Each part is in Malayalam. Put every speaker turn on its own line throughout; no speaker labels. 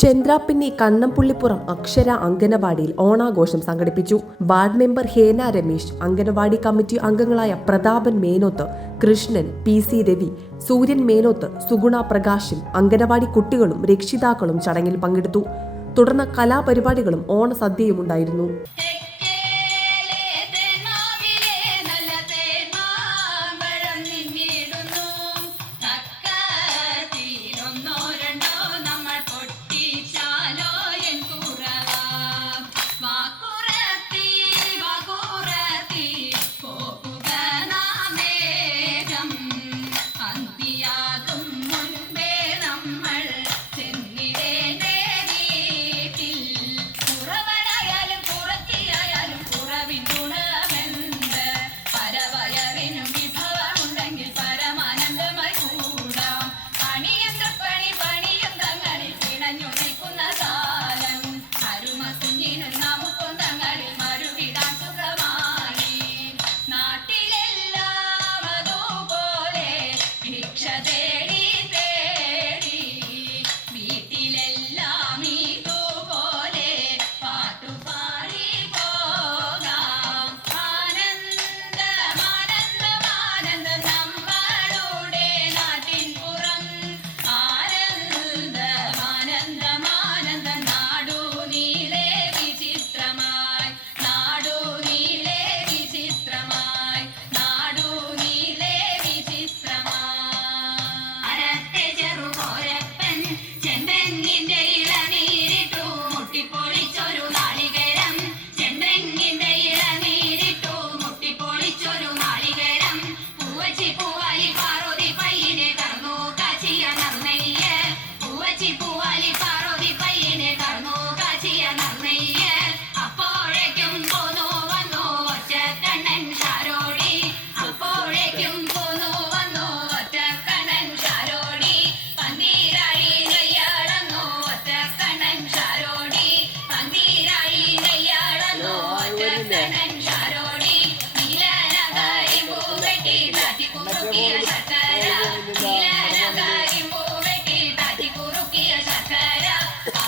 ചന്ദ്രാപ്പിന്നി കണ്ണംപുള്ളിപ്പുറം അക്ഷര അംഗനവാടിയിൽ ഓണാഘോഷം സംഘടിപ്പിച്ചു. Ward member Hena Ramesh anganwadi committee അംഗങ്ങളായ പ്രതാപൻ മേനോത്ത് കൃഷ്ണൻ പി സി രവി സൂര്യൻ മേനോത്ത് സുഗുണ പ്രകാശൻ അംഗനവാടി കുട്ടികളും രക്ഷിതാക്കളും ചടങ്ങിൽ പങ്കെടുത്തു. തുടർന്ന് കലാപരിപാടികളും ഓണസദ്യയും ഉണ്ടായിരുന്നു.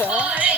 Oh,